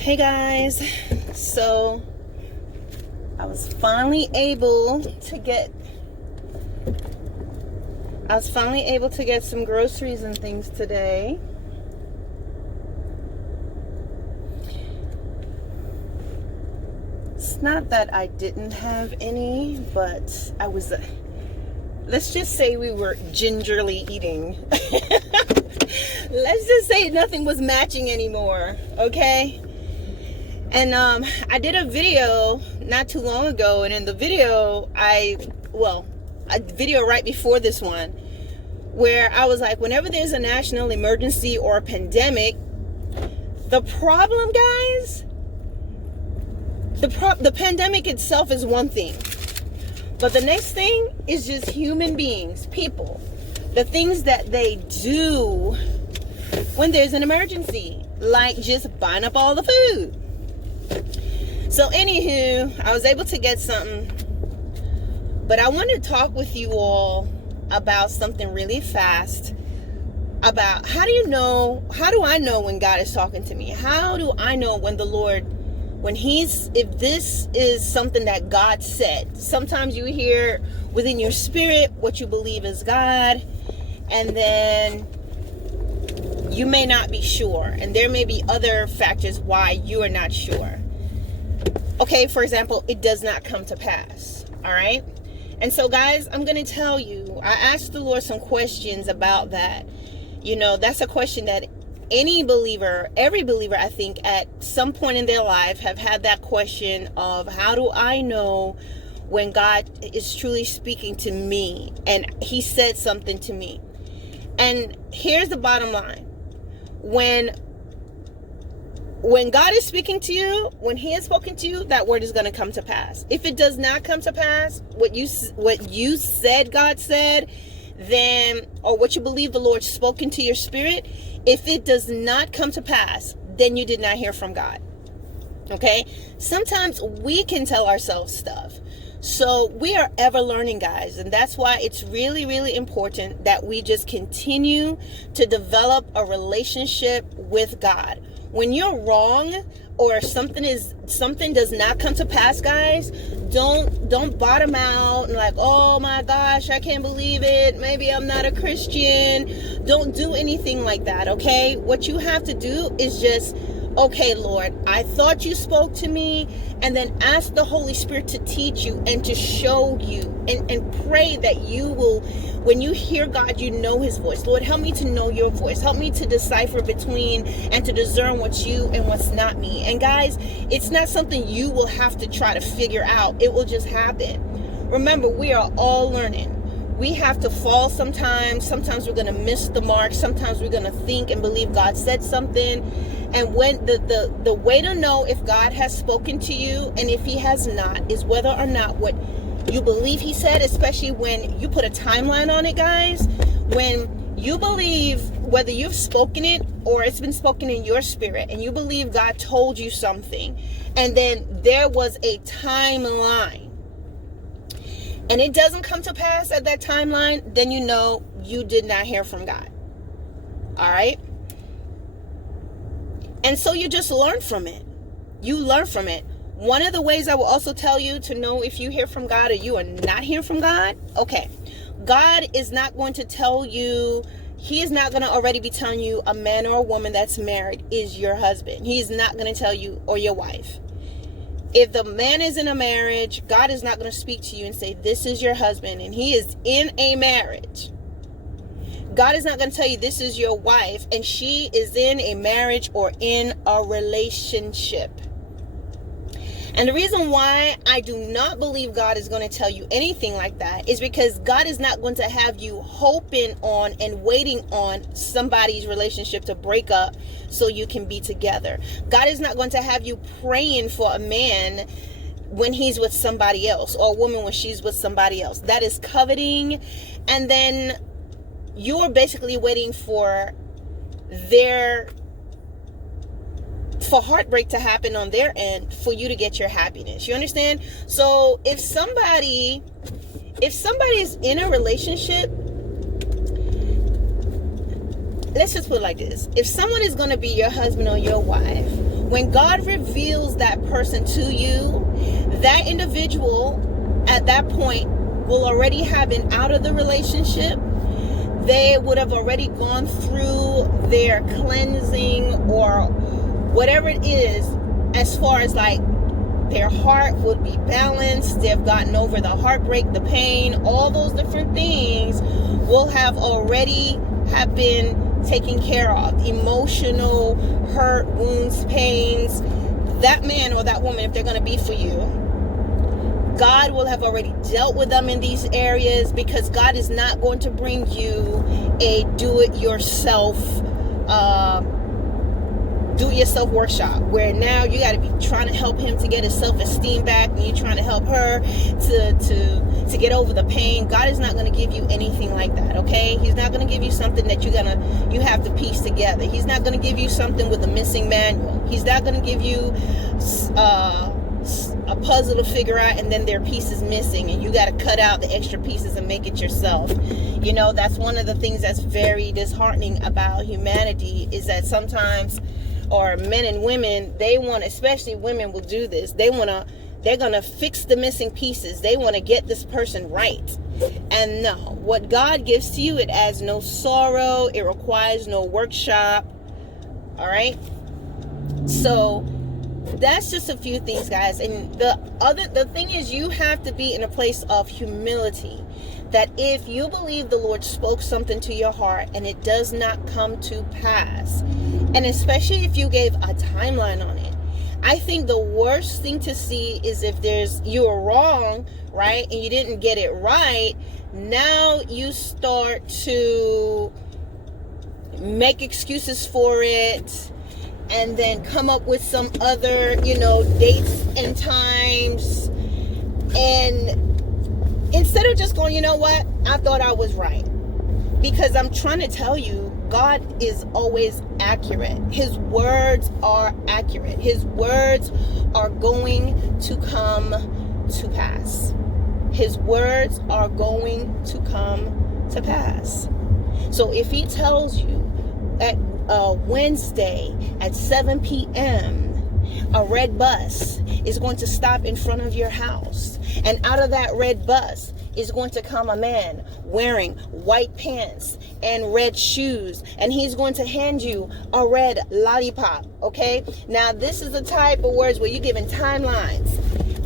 Hey guys, so I was finally able to get some groceries and things today. It's not that I didn't have any, but I was, let's just say we were gingerly eating. Let's just say nothing was matching anymore, okay? And I did a video not too long ago, and in the video, a video right before this one, where I was like, whenever there's a national emergency or a pandemic, the problem, guys, the pandemic itself is one thing, but the next thing is just human beings, people, the things that they do when there's an emergency, like just buying up all the food. So anywho, I was able to get something, but I want to talk with you all about something really fast, about how do I know when God is talking to me? How do I know when the Lord, if this is something that God said? Sometimes you hear within your spirit what you believe is God, and then you may not be sure, and there may be other factors why you are not sure. Okay, for example, it does not come to pass. All right. And so, guys, I'm going to tell you, I asked the Lord some questions about that. You know, that's a question that any believer, every believer, I think, at some point in their life have had that question of, how do I know when God is truly speaking to me and he said something to me? And here's the bottom line. When God is speaking to you, when he has spoken to you, that word is going to come to pass. If it does not come to pass, what you said God said, then, or what you believe the Lord spoke into your spirit, if it does not come to pass, then you did not hear from God. Okay? Sometimes we can tell ourselves stuff. So we are ever learning, guys. And that's why it's really, really important that we just continue to develop a relationship with God. When you're wrong or something does not come to pass, guys, don't bottom out and like, oh my gosh, I can't believe it. Maybe I'm not a Christian. Don't do anything like that, okay? What you have to do is just, okay, Lord, I thought you spoke to me, and then ask the Holy Spirit to teach you and to show you, and pray that you will, when you hear God, you know his voice. Lord, help me to know your voice. Help me to decipher between and to discern what's you and what's not me. And guys, it's not something you will have to try to figure out. It will just happen. Remember, we are all learning. We have to fall sometimes. Sometimes we're going to miss the mark. Sometimes we're going to think and believe God said something. And when the way to know if God has spoken to you and if he has not is whether or not what you believe he said, especially when you put a timeline on it, guys. When you believe whether you've spoken it or it's been spoken in your spirit, and you believe God told you something, and then there was a timeline, and it doesn't come to pass at that timeline, then you know you did not hear from God. All right? And so you just learn from it. You learn from it. One of the ways I will also tell you to know if you hear from God or you are not hearing from God, okay, God is not going to tell you, he is not going to already be telling you a man or a woman that's married is your husband. He is not going to tell you, or your wife. If the man is in a marriage, God is not going to speak to you and say, this is your husband, and he is in a marriage. God is not going to tell you this is your wife and she is in a marriage or in a relationship. And the reason why I do not believe God is going to tell you anything like that is because God is not going to have you hoping on and waiting on somebody's relationship to break up so you can be together. God is not going to have you praying for a man when he's with somebody else, or a woman when she's with somebody else. That is coveting. And then you're basically waiting for heartbreak to happen on their end for you to get your happiness. You understand? So if somebody is in a relationship, let's just put it like this. If someone is going to be your husband or your wife, when God reveals that person to you, that individual at that point will already have been out of the relationship. They would have already gone through their cleansing or whatever it is, as far as like their heart would be balanced. They've gotten over the heartbreak, the pain, all those different things will have already have been taken care of. Emotional hurt, wounds, pains. That man or that woman, if they're going to be for you, God will have already dealt with them in these areas, because God is not going to bring you a do-it-yourself workshop where now you got to be trying to help him to get his self-esteem back, and you're trying to help her to get over the pain. God is not going to give you anything like that, okay? He's not going to give you something that you have to piece together. He's not going to give you something with a missing manual. He's not going to give you a puzzle to figure out and then there are pieces missing and you got to cut out the extra pieces and make it yourself. You know, that's one of the things that's very disheartening about humanity, is that sometimes, or men and women, they want, especially women will do this, they're going to fix the missing pieces. They want to get this person right. And no, what God gives to you, it adds no sorrow. It requires no workshop. All right. So that's just a few things, guys. And the thing is, you have to be in a place of humility, that if you believe the Lord spoke something to your heart and it does not come to pass, and especially if you gave a timeline on it, I think the worst thing to see is if you were wrong, right, and you didn't get it right. Now you start to make excuses for it, and then come up with some other, dates and times. And instead of just going, you know what, I thought I was right. Because I'm trying to tell you, God is always accurate. His words are accurate. His words are going to come to pass. His words are going to come to pass. So if he tells you at Wednesday at 7 p.m., a red bus is going to stop in front of your house, and out of that red bus is going to come a man wearing white pants and red shoes, and he's going to hand you a red lollipop, okay? Now, this is the type of words where you're giving timelines.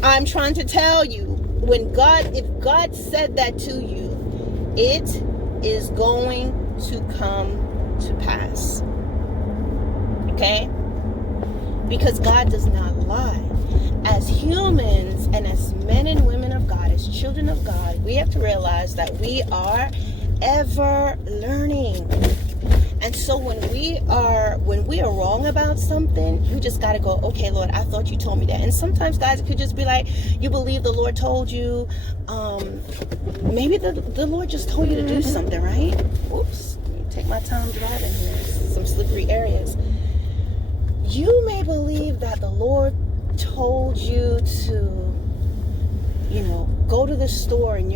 I'm trying to tell you, if God said that to you, it is going to come to pass, okay? Because God does not lie. As humans and as men and women of God, as children of God, we have to realize that we are ever learning. And so when we are wrong about something, you just got to go, okay, Lord, I thought you told me that. And sometimes, guys, it could just be like, you believe the Lord told you. Maybe the Lord just told you to do something, right? Oops, let me take my time driving here. Some slippery areas. You may believe that the Lord told you to, go to the store and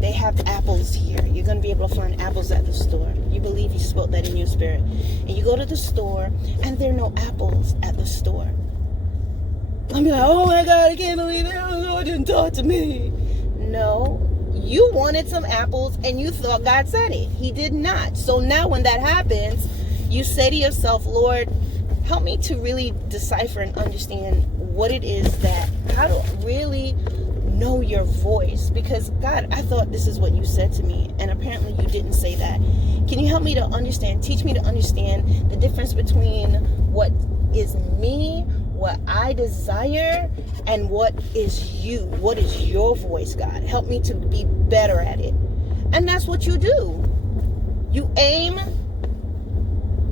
they have apples here. You're going to be able to find apples at the store. You believe he spoke that in your spirit. And you go to the store and there are no apples at the store. I'm like, oh my God, I can't believe it. Oh, Lord didn't talk to me. No, you wanted some apples and you thought God said it. He did not. So now when that happens, you say to yourself, Lord, help me to really decipher and understand what it is how to really know your voice. Because God, I thought this is what you said to me, and apparently you didn't say that. Can you help me to understand, teach me to understand the difference between what is me, what I desire, and what is you? What is your voice, God? Help me to be better at it. And that's what you do. You aim.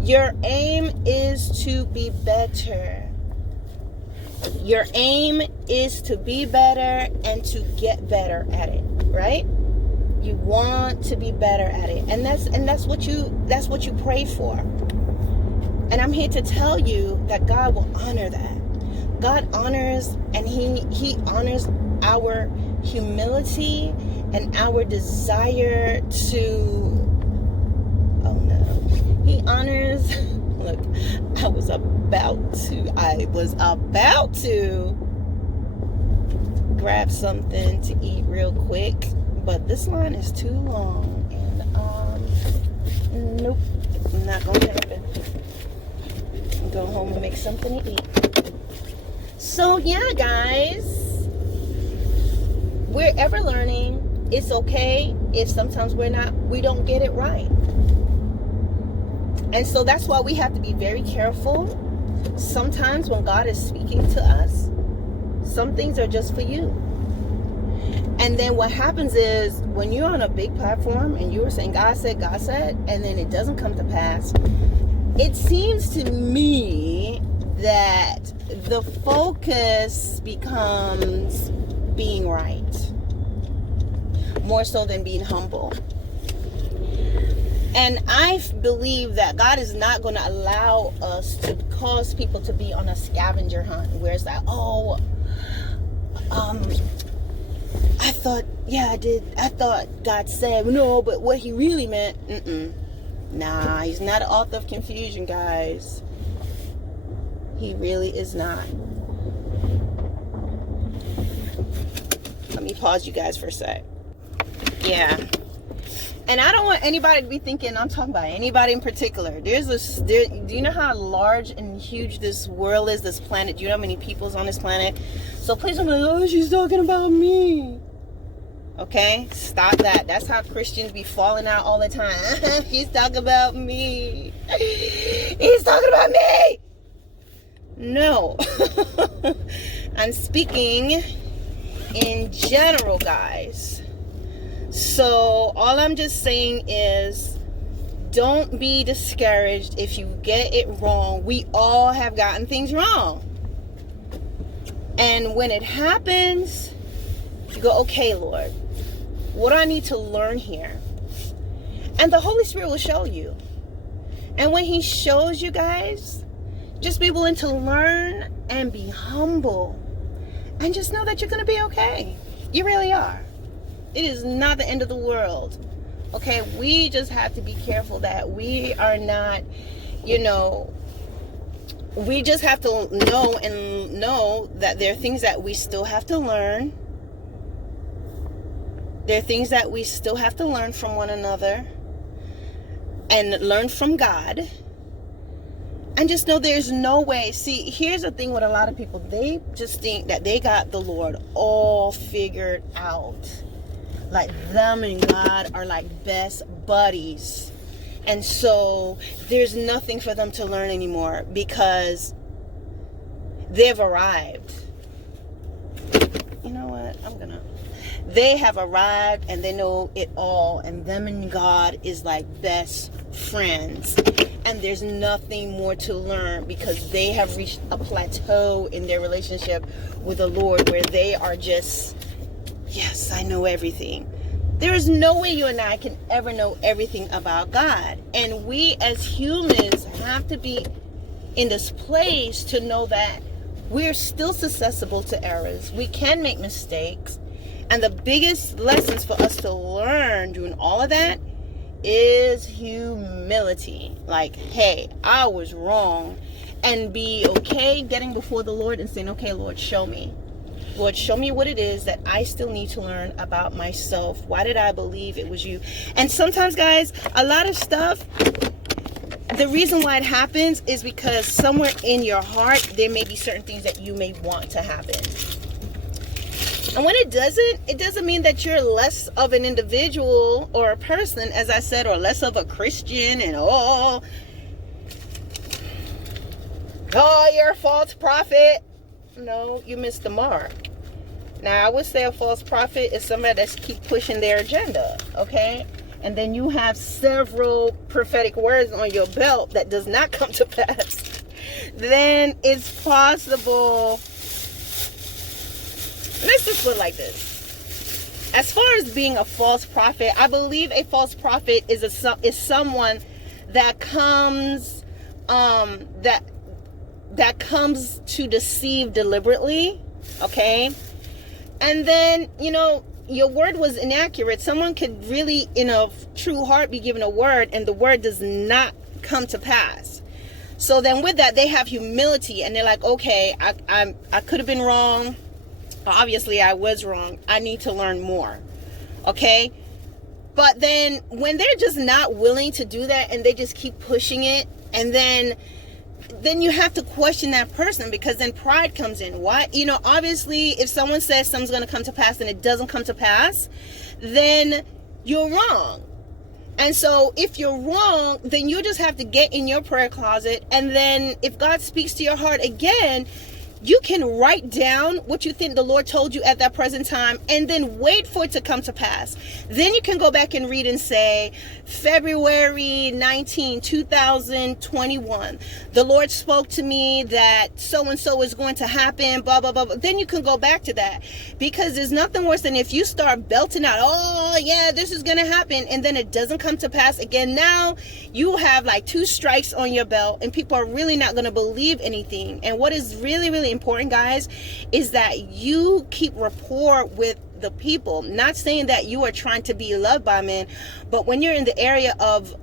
Your aim is to be better. Your aim is to be better and to get better at it, right? You want to be better at it. And that's what you pray for. And I'm here to tell you that God will honor that. God honors, and he honors our humility and our desire to, He honors Look, I was about to grab something to eat real quick, but this line is too long, and nope, not gonna happen. Go home and make something to eat. So yeah, guys, we're ever learning. It's okay if sometimes we don't get it right. And so that's why we have to be very careful. Sometimes when God is speaking to us, some things are just for you. And then what happens is when you're on a big platform and you were saying God said, and then it doesn't come to pass, it seems to me that the focus becomes being right more so than being humble. And I believe that God is not going to allow us to cause people to be on a scavenger hunt where it's like, I thought God said, no, but what he really meant, nah, he's not an author of confusion, guys. He really is not. Let me pause you guys for a sec. Yeah. And I don't want anybody to be thinking I'm talking about anybody in particular. Do you know how large and huge this world is, this planet? Do you know how many people's on this planet? So please don't be like, oh, she's talking about me. Okay? Stop that. That's how Christians be falling out all the time. He's talking about me. He's talking about me. No. I'm speaking in general, guys. So all I'm just saying is don't be discouraged if you get it wrong. We all have gotten things wrong. And when it happens, you go, okay, Lord, what do I need to learn here? And the Holy Spirit will show you. And when he shows you, guys, just be willing to learn and be humble. And just know that you're going to be okay. You really are. It is not the end of the world. Okay, we just have to be careful that we are not, we just have to know that there are things that we still have to learn. There are things that we still have to learn from one another and learn from God. And just know there's no way. See, here's the thing with a lot of people. They just think that they got the Lord all figured out. Like them and God are like best buddies. And so there's nothing for them to learn anymore because they've arrived. You know what? They have arrived and they know it all. And them and God is like best friends. And there's nothing more to learn because they have reached a plateau in their relationship with the Lord where they are just, yes, I know everything. There is no way you and I can ever know everything about God. And we as humans have to be in this place to know that we're still susceptible to errors. We can make mistakes. And the biggest lessons for us to learn doing all of that is humility. Like, hey, I was wrong. And be okay getting before the Lord and saying, okay, Lord, show me. Lord, show me what it is that I still need to learn about myself. Why did I believe it was you? And sometimes, guys, a lot of stuff, the reason why it happens is because somewhere in your heart, there may be certain things that you may want to happen. And when it doesn't mean that you're less of an individual or a person, as I said, or less of a Christian and you're a false prophet. No, you missed the mark. Now, I would say a false prophet is somebody that's keep pushing their agenda, okay? And then you have several prophetic words on your belt that does not come to pass. Then it's possible. Let's just put it like this. As far as being a false prophet, I believe a false prophet is someone that comes that comes to deceive deliberately, okay? And then, your word was inaccurate. Someone could really, in a true heart, be given a word, and the word does not come to pass. So then with that, they have humility, and they're like, okay, I could have been wrong. Obviously, I was wrong. I need to learn more. Okay? But then when they're just not willing to do that, and they just keep pushing it, and then you have to question that person, because then pride comes in. Why? Obviously, if someone says something's going to come to pass and it doesn't come to pass, then you're wrong. And so if you're wrong, then you just have to get in your prayer closet, and then if God speaks to your heart again, you can write down what you think the Lord told you at that present time, and then wait for it to come to pass. Then you can go back and read and say, February 19, 2021, the Lord spoke to me that so-and-so is going to happen, blah, blah, blah, blah. Then you can go back to that, because there's nothing worse than if you start belting out, oh yeah, this is going to happen, and then it doesn't come to pass again. Now you have like 2 strikes on your belt, and people are really not going to believe anything. And what is really, really important, guys, is that you keep rapport with the people. Not saying that you are trying to be loved by men, but when you're in the area of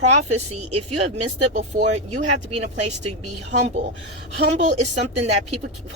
prophecy, if you have missed it before, you have to be in a place to be humble. Humble is something that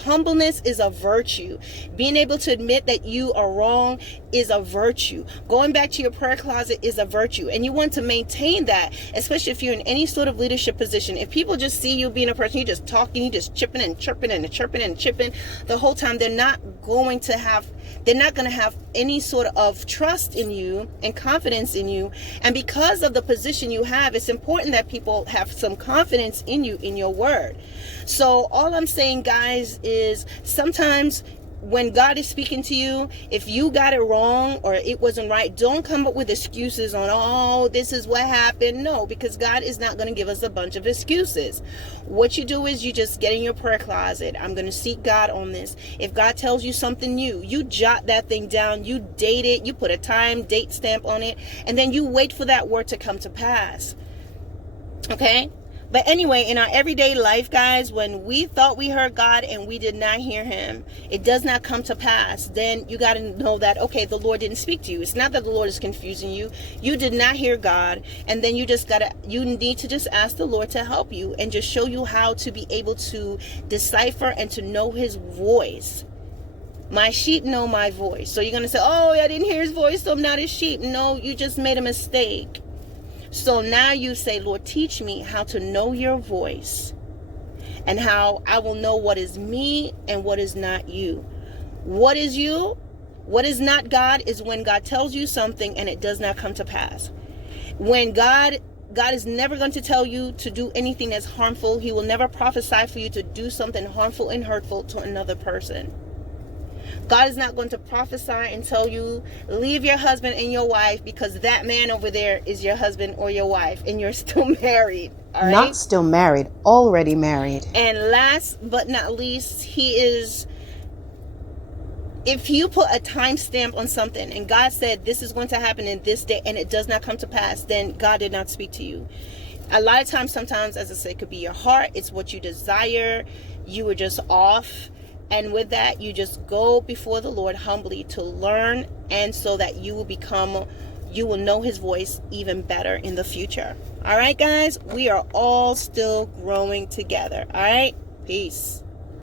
humbleness is a virtue. Being able to admit that you are wrong is a virtue. Going back to your prayer closet is a virtue, and you want to maintain that, especially if you're in any sort of leadership position. If people just see you being a person, you just talking, you just chipping and chirping and chirping and chipping the whole time, they're not going to have any sort of trust in you and confidence in you. And because of the position you have, it's important that people have some confidence in you, in your word. So all I'm saying, guys, is sometimes when God is speaking to you, if you got it wrong or it wasn't right, don't come up with excuses on, oh, this is what happened. No, because God is not going to give us a bunch of excuses. What you do is you just get in your prayer closet. I'm going to seek God on this. If God tells you something new, you jot that thing down, you date it, you put a time, date stamp on it, and then you wait for that word to come to pass. Okay? But anyway, in our everyday life, guys, when we thought we heard God and we did not hear him, it does not come to pass, then you got to know that, okay, the Lord didn't speak to you. It's not that the Lord is confusing you. You did not hear God. And then you need to just ask the Lord to help you and just show you how to be able to decipher and to know his voice. My sheep know my voice. So you're going to say, oh, I didn't hear his voice, so I'm not his sheep. No, you just made a mistake. So now you say, Lord, teach me how to know your voice and how I will know what is me and what is not you. What is you? What is not God is when God tells you something and it does not come to pass. When God is never going to tell you to do anything that's harmful. He will never prophesy for you to do something harmful and hurtful to another person. God is not going to prophesy and tell you, leave your husband and your wife because that man over there is your husband or your wife and you're still married. All right? Not still married, already married. And last but not least, if you put a timestamp on something and God said this is going to happen in this day and it does not come to pass, then God did not speak to you. A lot of times, sometimes, as I said, it could be your heart. It's what you desire. You were just off. And with that, you just go before the Lord humbly to learn, and so that you will know his voice even better in the future. All right, guys, we are all still growing together. All right, peace.